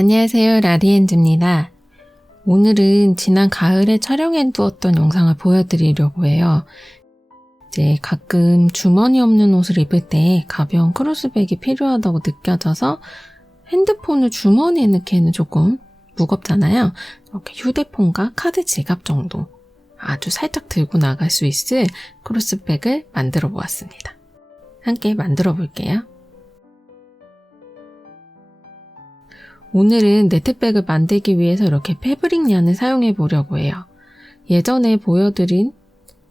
안녕하세요, 라리엔즈입니다. 오늘은 지난 가을에 촬영해 두었던 영상을 보여드리려고 해요. 이제 가끔 주머니 없는 옷을 입을 때 가벼운 크로스백이 필요하다고 느껴져서 핸드폰을 주머니에 넣기에는 조금 무겁잖아요. 이렇게 휴대폰과 카드 지갑 정도 아주 살짝 들고 나갈 수 있을 크로스백을 만들어 보았습니다. 함께 만들어 볼게요. 오늘은 네트백을 만들기 위해서 이렇게 패브릭 얀을 사용해 보려고 해요. 예전에 보여드린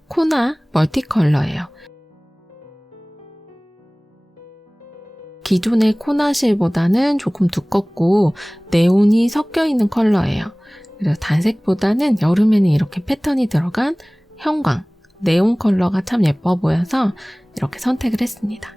코나 멀티컬러예요. 기존의 코나실보다는 조금 두껍고 네온이 섞여 있는 컬러예요. 그래서 단색보다는 여름에는 이렇게 패턴이 들어간 형광, 네온 컬러가 참 예뻐 보여서 이렇게 선택을 했습니다.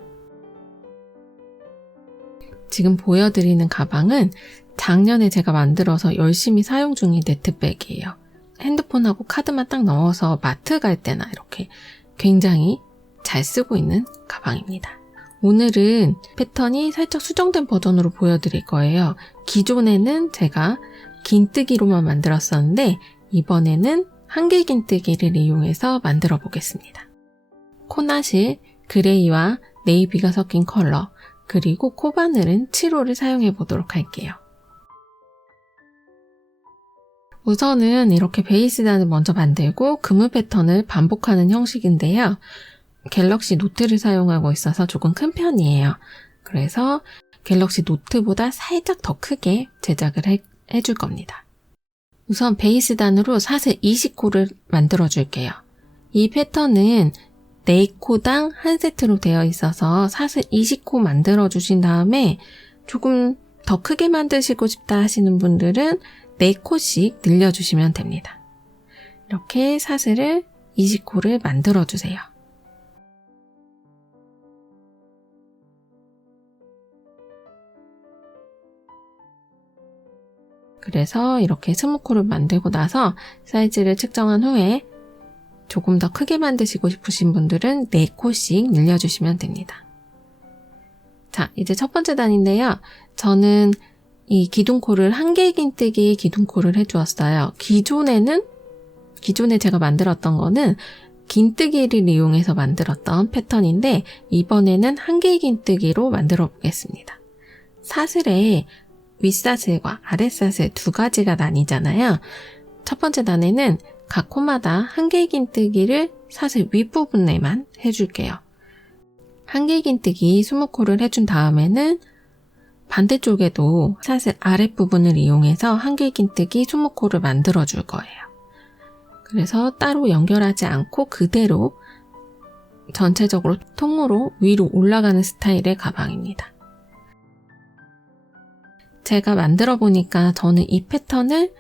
지금 보여드리는 가방은 작년에 제가 만들어서 열심히 사용 중인 네트백이에요. 핸드폰하고 카드만 딱 넣어서 마트 갈 때나 이렇게 굉장히 잘 쓰고 있는 가방입니다. 오늘은 패턴이 살짝 수정된 버전으로 보여드릴 거예요. 기존에는 제가 긴뜨기로만 만들었었는데 이번에는 한길 긴뜨기를 이용해서 만들어 보겠습니다. 코나실, 그레이와 네이비가 섞인 컬러, 그리고 코바늘은 7호를 사용해 보도록 할게요. 우선은 이렇게 베이스단을 먼저 만들고 그물 패턴을 반복하는 형식인데요. 갤럭시 노트를 사용하고 있어서 조금 큰 편이에요. 그래서 갤럭시 노트보다 살짝 더 크게 제작을 해줄 겁니다. 우선 베이스단으로 사슬 20코를 만들어 줄게요. 이 패턴은 4코당 한 세트로 되어 있어서 사슬 20코 만들어 주신 다음에 조금 더 크게 만드시고 싶다 하시는 분들은 4코씩 늘려주시면 됩니다. 이렇게 사슬을 20코를 만들어 주세요. 그래서 이렇게 20코를 만들고 나서 사이즈를 측정한 후에 조금 더 크게 만드시고 싶으신 분들은 4코씩 늘려주시면 됩니다. 자, 이제 첫 번째 단인데요. 저는 이 기둥코를 한길 긴뜨기 기둥코를 해주었어요. 기존에 제가 만들었던 거는 긴뜨기를 이용해서 만들었던 패턴인데 이번에는 한길 긴뜨기로 만들어 보겠습니다. 사슬에 윗사슬과 아랫사슬 두 가지가 나뉘잖아요. 첫 번째 단에는 각 코마다 한길 긴뜨기를 사슬 윗부분에만 해줄게요. 한길 긴뜨기 20코를 해준 다음에는 반대쪽에도 사슬 아랫부분을 이용해서 한길 긴뜨기 20코를 만들어 줄 거예요. 그래서 따로 연결하지 않고 그대로 전체적으로 통으로 위로 올라가는 스타일의 가방입니다. 제가 만들어 보니까 저는 이 패턴을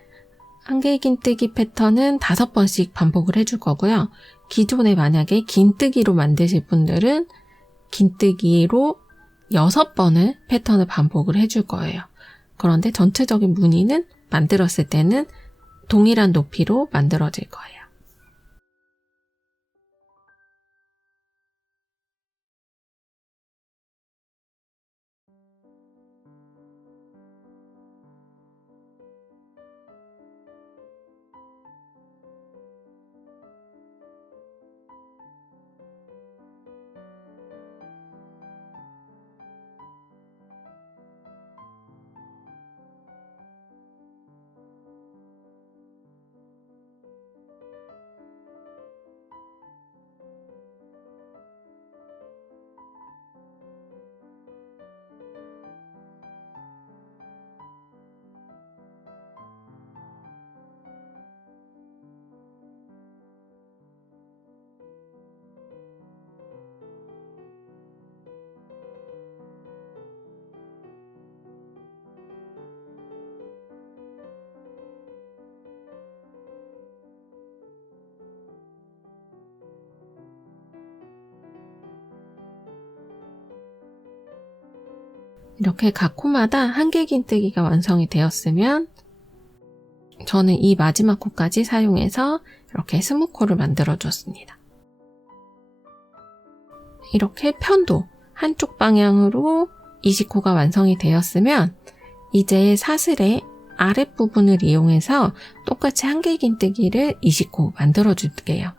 한길 긴뜨기 패턴은 5번씩 반복을 해줄 거고요. 기존에 만약에 긴뜨기로 만드실 분들은 긴뜨기로 6번을 패턴을 반복을 해줄 거예요. 그런데 전체적인 무늬는 만들었을 때는 동일한 높이로 만들어질 거예요. 이렇게 각 코마다 한길 긴뜨기가 완성이 되었으면 저는 이 마지막 코까지 사용해서 이렇게 20코를 만들어 줬습니다. 이렇게 편도 한쪽 방향으로 20코가 완성이 되었으면 이제 사슬의 아랫부분을 이용해서 똑같이 한길긴뜨기를 20코 만들어 줄게요.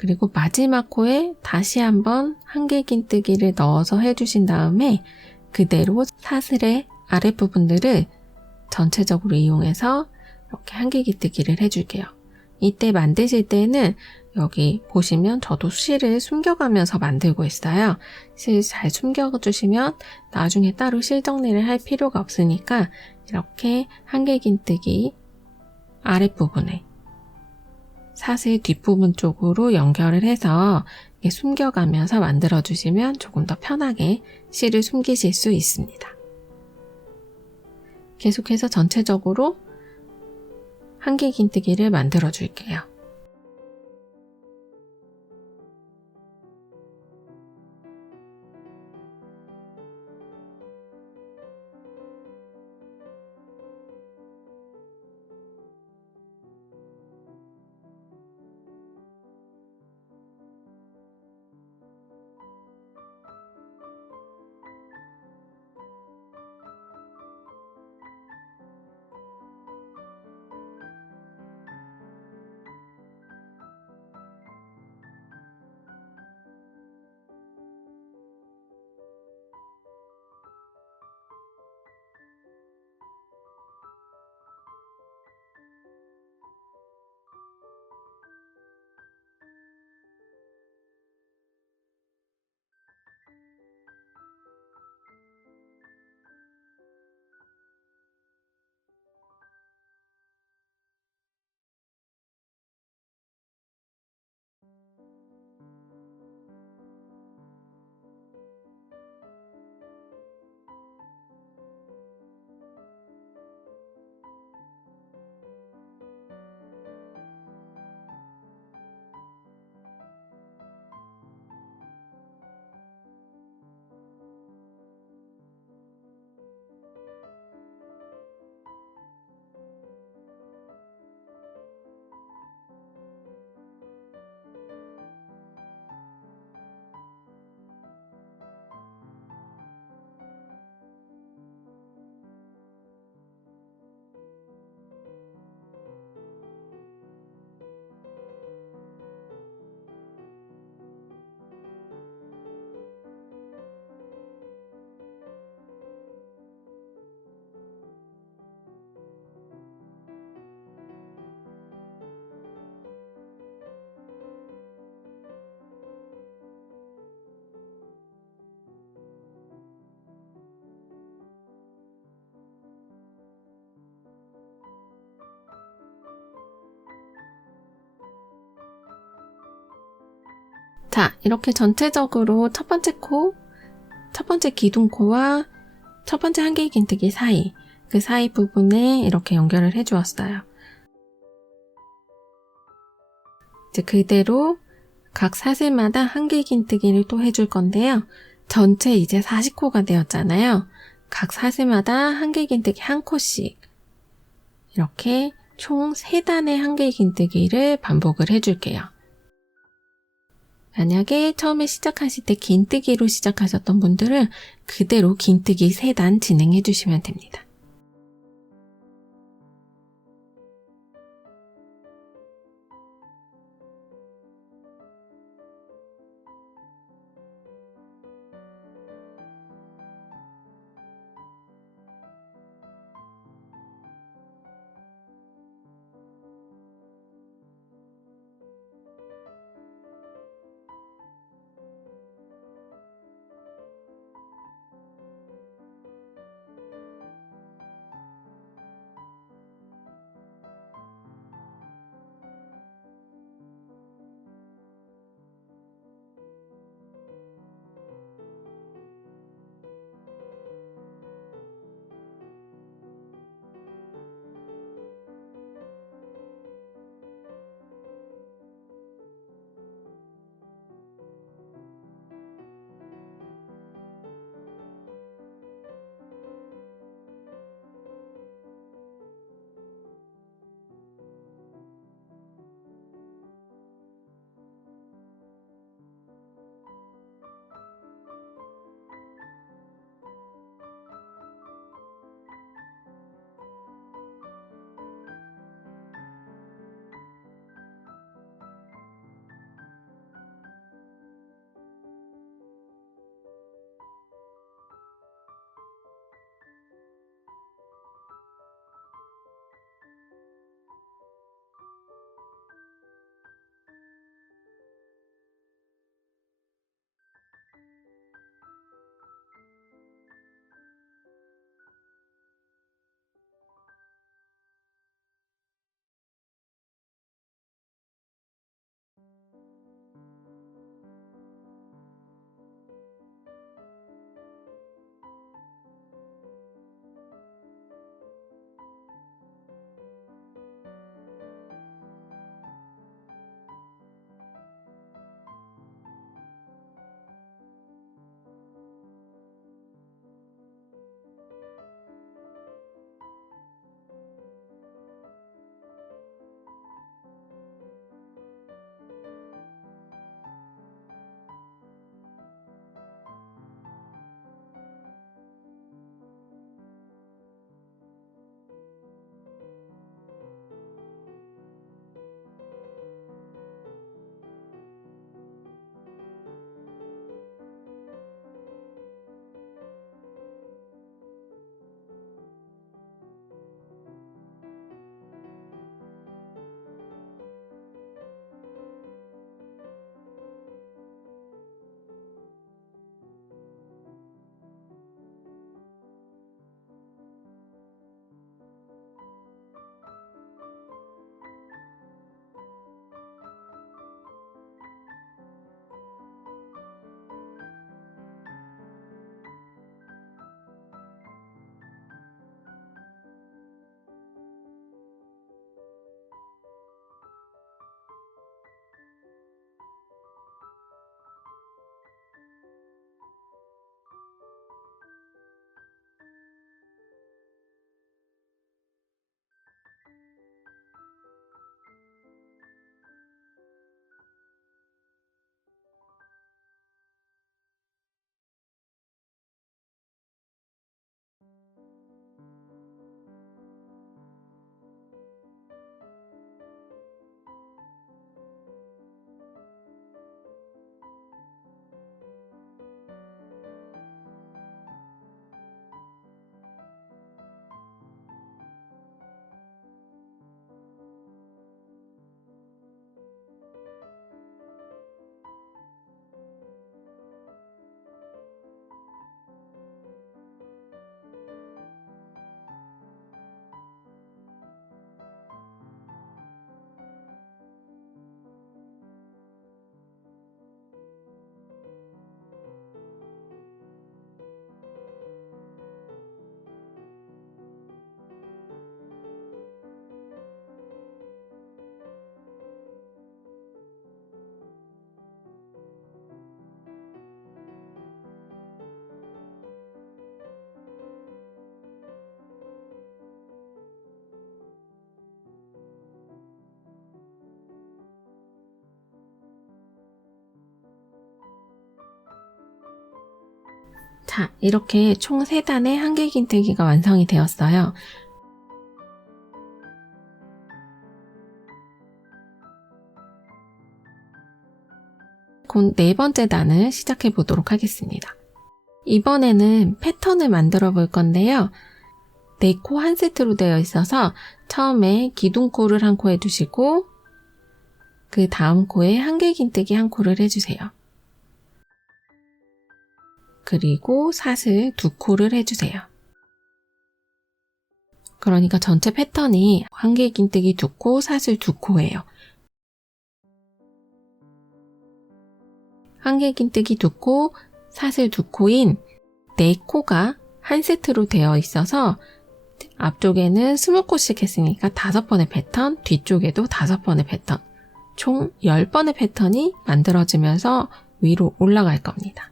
그리고 마지막 코에 다시 한번 한길긴뜨기를 넣어서 해주신 다음에 그대로 사슬의 아랫부분들을 전체적으로 이용해서 이렇게 한길긴뜨기를 해줄게요. 이때 만드실 때는 여기 보시면 저도 실을 숨겨가면서 만들고 있어요. 실 잘 숨겨주시면 나중에 따로 실 정리를 할 필요가 없으니까 이렇게 한길긴뜨기 아랫부분에 사슬 뒷부분 쪽으로 연결을 해서 숨겨가면서 만들어주시면 조금 더 편하게 실을 숨기실 수 있습니다. 계속해서 전체적으로 한길긴뜨기를 만들어 줄게요. 자, 이렇게 전체적으로 첫 번째 코, 첫 번째 기둥코와 첫 번째 한길긴뜨기 사이, 그 사이 부분에 이렇게 연결을 해주었어요. 이제 그대로 각 사슬마다 한길긴뜨기를 또 해줄 건데요. 전체 이제 40코가 되었잖아요. 각 사슬마다 한길긴뜨기 한 코씩 이렇게 총 3단의 한길긴뜨기를 반복을 해줄게요. 만약에 처음에 시작하실 때 긴뜨기로 시작하셨던 분들은 그대로 긴뜨기 3단 진행해 주시면 됩니다. 자, 이렇게 총 3단의 한길긴뜨기가 완성이 되었어요. 곧 4번째 단을 시작해 보도록 하겠습니다. 이번에는 패턴을 만들어 볼 건데요. 4코 한 세트로 되어 있어서 처음에 기둥코를 한 코 해주시고 그 다음 코에 한길긴뜨기 한 코를 해주세요. 그리고 사슬 2코를 해주세요. 그러니까 전체 패턴이 한길긴뜨기 2코, 사슬 2코예요. 한길긴뜨기 2코, 사슬 2코인 4코가 한 세트로 되어 있어서 앞쪽에는 20코씩 했으니까 5번의 패턴, 뒤쪽에도 5번의 패턴, 총 10번의 패턴이 만들어지면서 위로 올라갈 겁니다.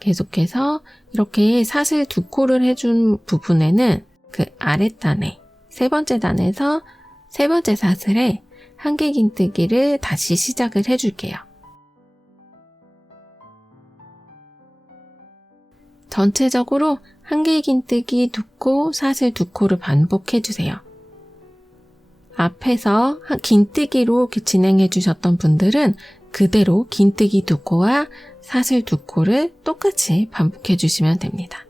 계속해서 이렇게 사슬 2코를 해준 부분에는 그 아랫단에 3번째 단에서 3번째 사슬에 한길긴뜨기를 다시 시작을 해줄게요. 전체적으로 한길긴뜨기 2코, 사슬 2코를 반복해주세요. 앞에서 긴뜨기로 진행해 주셨던 분들은 그대로 긴뜨기 2코와 사슬 2코를 똑같이 반복해 주시면 됩니다.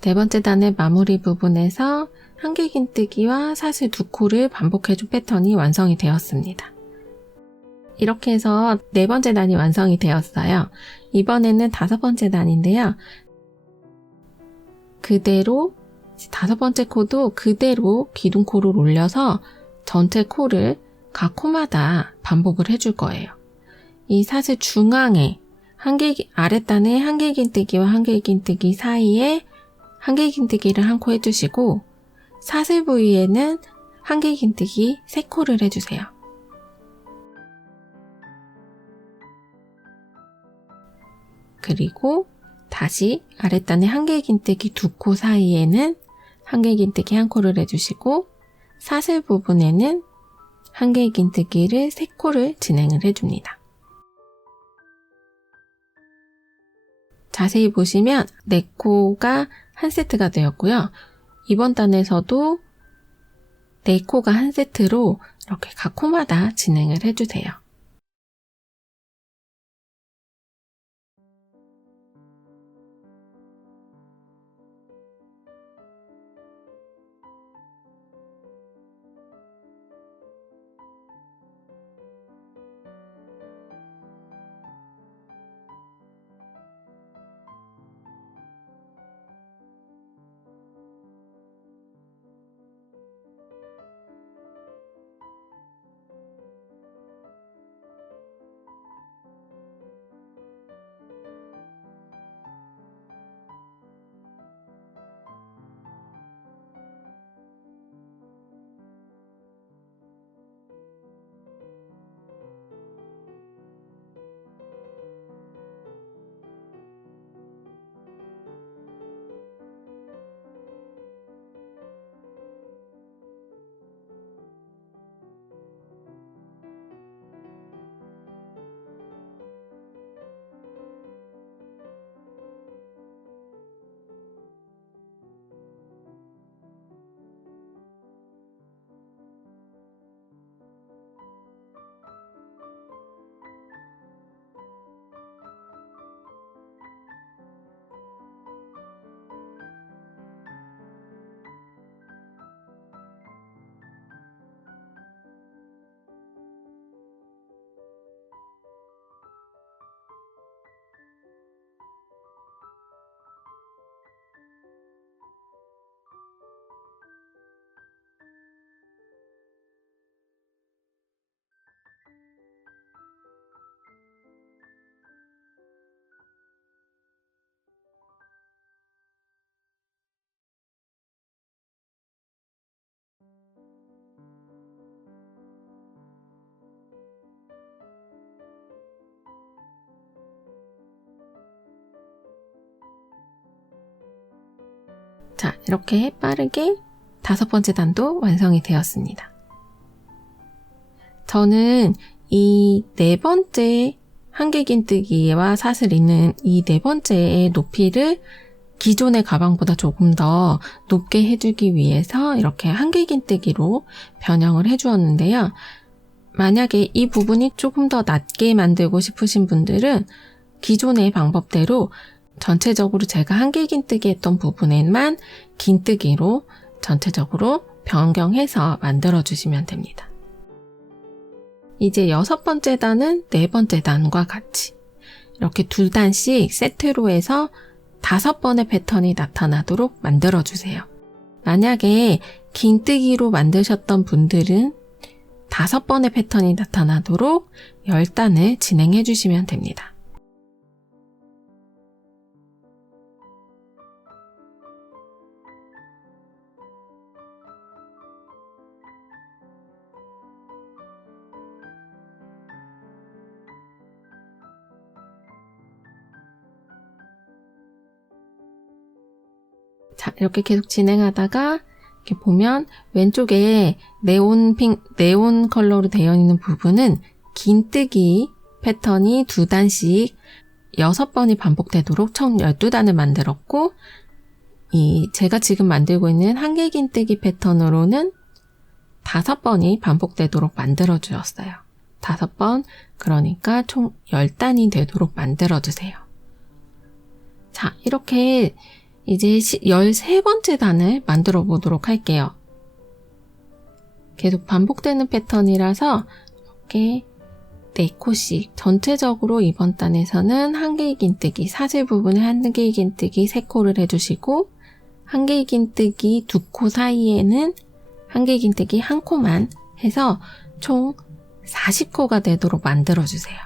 네 번째 단의 마무리 부분에서 한길긴뜨기와 사슬 2코를 반복해준 패턴이 완성이 되었습니다. 이렇게 해서 4번째 단이 완성이 되었어요. 이번에는 5번째 단인데요. 그대로 5번째 코도 그대로 기둥코를 올려서 전체 코를 각 코마다 반복을 해줄 거예요. 이 사슬 중앙에 아랫단에 한길긴뜨기와 한길긴뜨기 사이에 한길긴뜨기를 한 코 해주시고 사슬 부위에는 한길긴뜨기 3코를 해주세요. 그리고 다시 아랫단에 한길긴뜨기 2코 사이에는 한길긴뜨기 1코를 해주시고 사슬 부분에는 한길긴뜨기를 3코를 진행을 해줍니다. 자세히 보시면 4코가 한 세트가 되었고요. 이번 단에서도 4코가 한 세트로 이렇게 각 코마다 진행을 해주세요. 자, 이렇게 빠르게 5번째 단도 완성이 되었습니다. 저는 이 4번째 한길긴뜨기와 사슬 있는 이 4번째의 높이를 기존의 가방보다 조금 더 높게 해주기 위해서 이렇게 한길긴뜨기로 변형을 해주었는데요. 만약에 이 부분이 조금 더 낮게 만들고 싶으신 분들은 기존의 방법대로 전체적으로 제가 한길긴뜨기 했던 부분에만 긴뜨기로 전체적으로 변경해서 만들어주시면 됩니다. 이제 6번째 단은 4번째 단과 같이 이렇게 2단씩 세트로 해서 5번의 패턴이 나타나도록 만들어주세요. 만약에 긴뜨기로 만드셨던 분들은 5번의 패턴이 나타나도록 10단을 진행해 주시면 됩니다. 자, 이렇게 계속 진행하다가 이렇게 보면 왼쪽에 네온 컬러로 되어 있는 부분은 긴뜨기 패턴이 2단씩 6번이 반복되도록 총 12단을 만들었고, 제가 지금 만들고 있는 한길긴뜨기 패턴으로는 5번이 반복되도록 만들어 주었어요. 5번, 그러니까 총 10단이 되도록 만들어 주세요. 자, 이렇게 이제 13번째 단을 만들어 보도록 할게요. 계속 반복되는 패턴이라서 이렇게 4코씩 전체적으로 이번 단에서는 한길긴뜨기 사슬 부분에 한길긴뜨기 3코를 해주시고 한길긴뜨기 2코 사이에는 한길긴뜨기 1코만 해서 총 40코가 되도록 만들어주세요.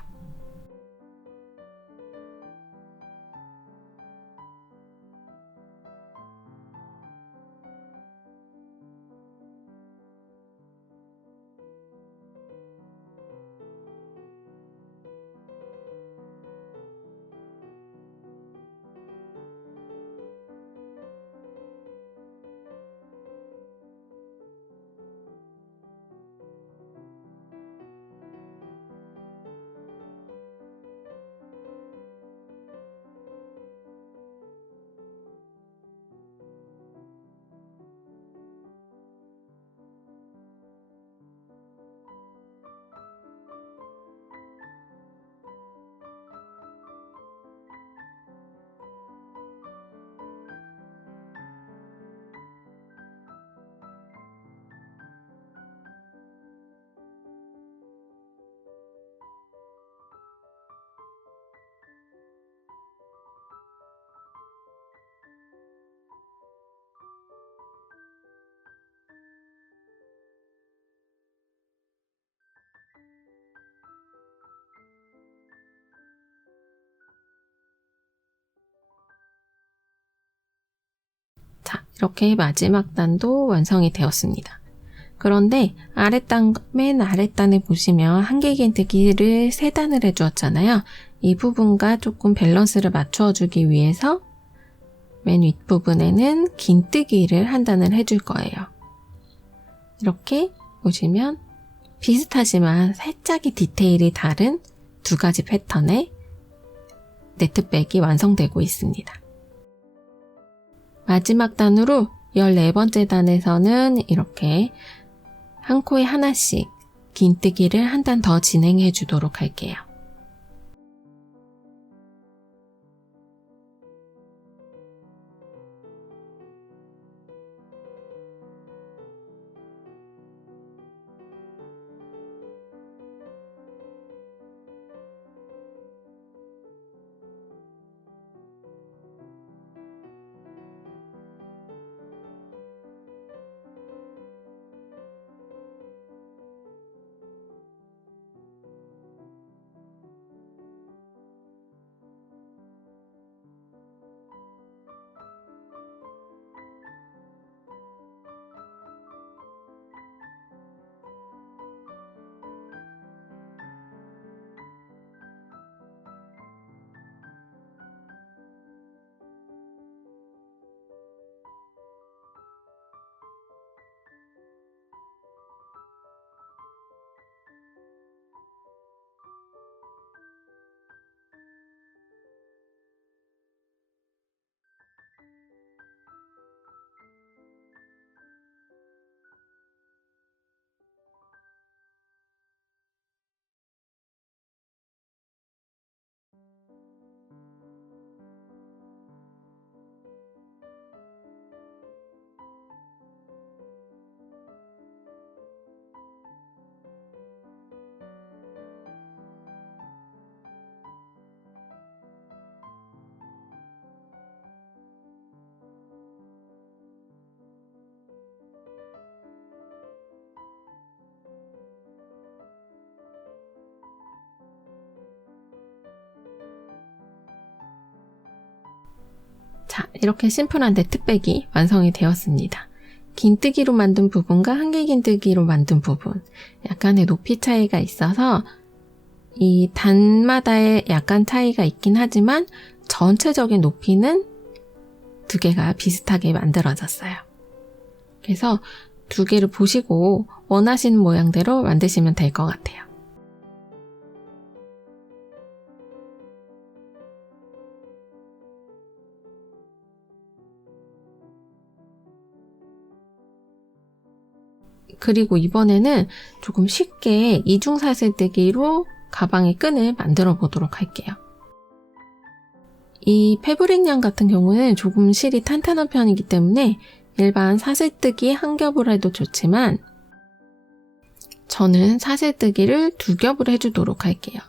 자, 이렇게 마지막 단도 완성이 되었습니다. 그런데 맨 아랫단을 보시면 한길긴뜨기를 3단을 해주었잖아요. 이 부분과 조금 밸런스를 맞춰주기 위해서 맨 윗부분에는 긴뜨기를 1단을 해줄 거예요. 이렇게 보시면 비슷하지만 살짝의 디테일이 다른 2가지 패턴의 네트백이 완성되고 있습니다. 마지막 단으로 14번째 단에서는 이렇게 한 코에 하나씩 긴뜨기를 1단 더 진행해 주도록 할게요. 자, 이렇게 심플한 네트백이 완성이 되었습니다. 긴뜨기로 만든 부분과 한길 긴뜨기로 만든 부분, 약간의 높이 차이가 있어서 이 단마다의 약간 차이가 있긴 하지만 전체적인 높이는 두 개가 비슷하게 만들어졌어요. 그래서 두 개를 보시고 원하시는 모양대로 만드시면 될 것 같아요. 그리고 이번에는 조금 쉽게 이중사슬뜨기로 가방의 끈을 만들어 보도록 할게요. 이 패브릭 양 같은 경우는 조금 실이 탄탄한 편이기 때문에 일반 사슬뜨기 한 겹을 해도 좋지만 저는 사슬뜨기를 두 겹을 해주도록 할게요.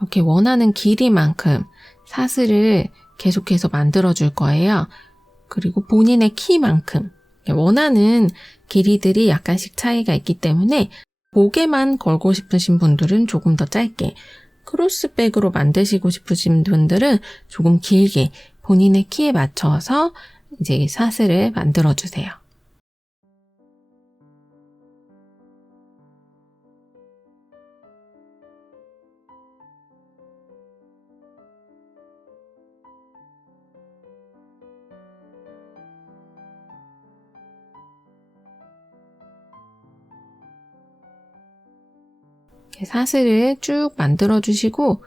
이렇게 원하는 길이만큼 사슬을 계속해서 만들어 줄 거예요. 그리고 본인의 키만큼 원하는 길이들이 약간씩 차이가 있기 때문에 목에만 걸고 싶으신 분들은 조금 더 짧게, 크로스백으로 만드시고 싶으신 분들은 조금 길게 본인의 키에 맞춰서 이제 사슬을 만들어 주세요. 사슬을 쭉 만들어 주시고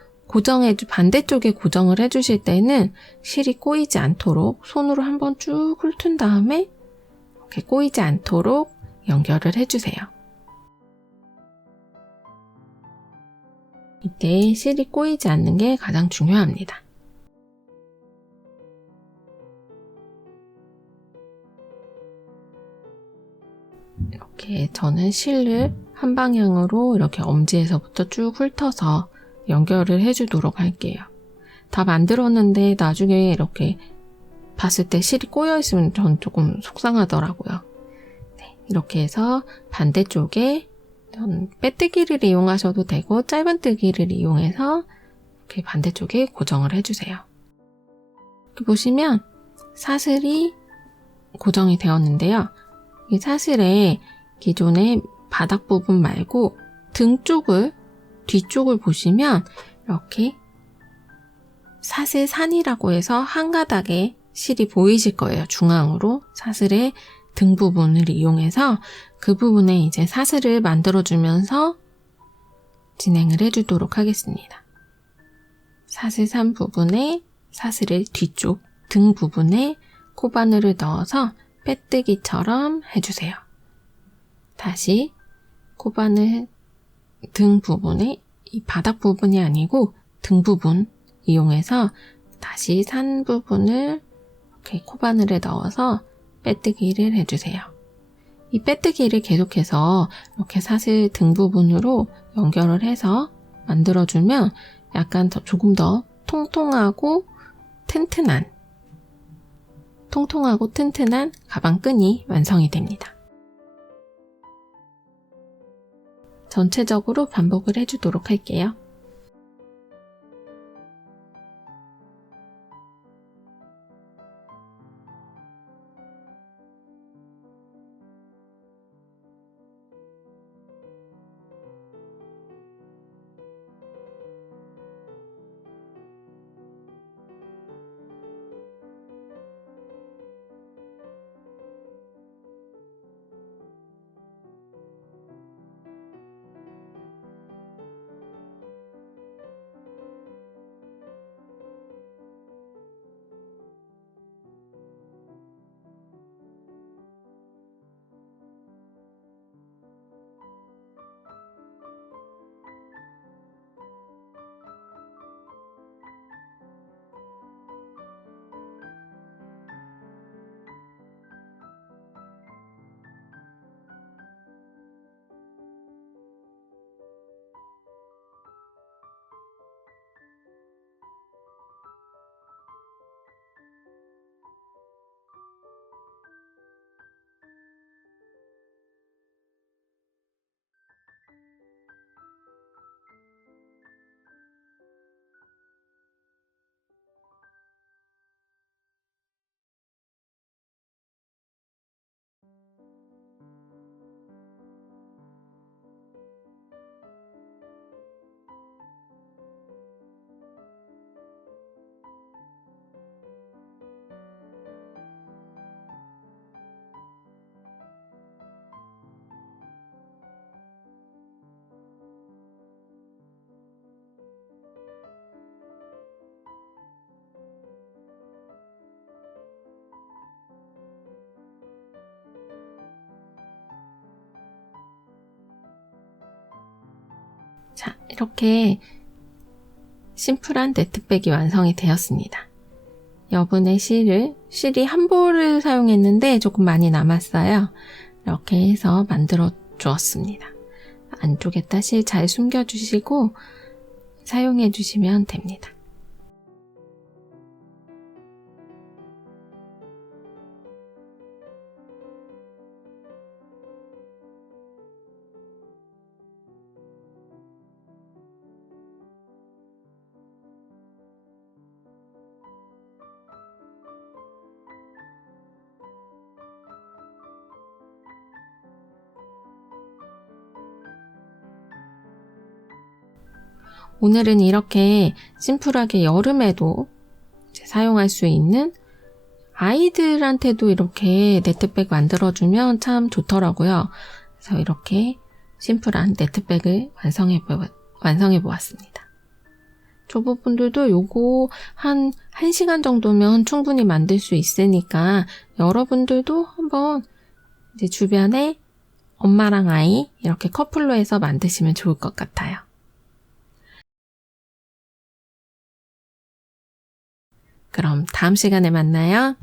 반대쪽에 고정을 해주실 때는 실이 꼬이지 않도록 손으로 한번 쭉 훑은 다음에 이렇게 꼬이지 않도록 연결을 해주세요. 이때 실이 꼬이지 않는 게 가장 중요합니다. 이렇게 저는 실을 한 방향으로 이렇게 엄지에서부터 쭉 훑어서 연결을 해주도록 할게요. 다 만들었는데 나중에 이렇게 봤을 때 실이 꼬여있으면 전 조금 속상하더라고요. 네, 이렇게 해서 반대쪽에 빼뜨기를 이용하셔도 되고 짧은뜨기를 이용해서 이렇게 반대쪽에 고정을 해주세요. 이렇게 보시면 사슬이 고정이 되었는데요. 이 사슬의 기존의 바닥 부분 말고 뒤쪽을 보시면 이렇게 사슬산이라고 해서 한 가닥의 실이 보이실 거예요. 중앙으로 사슬의 등 부분을 이용해서 그 부분에 이제 사슬을 만들어주면서 진행을 해주도록 하겠습니다. 사슬산 부분에 사슬의 뒤쪽 등 부분에 코바늘을 넣어서 빼뜨기처럼 해주세요. 다시 코바늘 등 부분에 이 바닥 부분이 아니고 등 부분 이용해서 다시 산 부분을 이렇게 코바늘에 넣어서 빼뜨기를 해주세요. 이 빼뜨기를 계속해서 이렇게 사슬 등 부분으로 연결을 해서 만들어주면 약간 조금 더 통통하고 튼튼한 가방끈이 완성이 됩니다. 전체적으로 반복을 해주도록 할게요. 자, 이렇게 심플한 네트백이 완성이 되었습니다. 여분의 실이 한 볼을 사용했는데 조금 많이 남았어요. 이렇게 해서 만들어 주었습니다. 안쪽에다 실 잘 숨겨주시고 사용해 주시면 됩니다. 오늘은 이렇게 심플하게 여름에도 사용할 수 있는 아이들한테도 이렇게 네트백 만들어주면 참 좋더라고요. 그래서 이렇게 심플한 네트백을 완성해 보았습니다. 초보분들도 요거 한 1시간 정도면 충분히 만들 수 있으니까 여러분들도 한번 이제 주변에 엄마랑 아이 이렇게 커플로 해서 만드시면 좋을 것 같아요. 그럼 다음 시간에 만나요.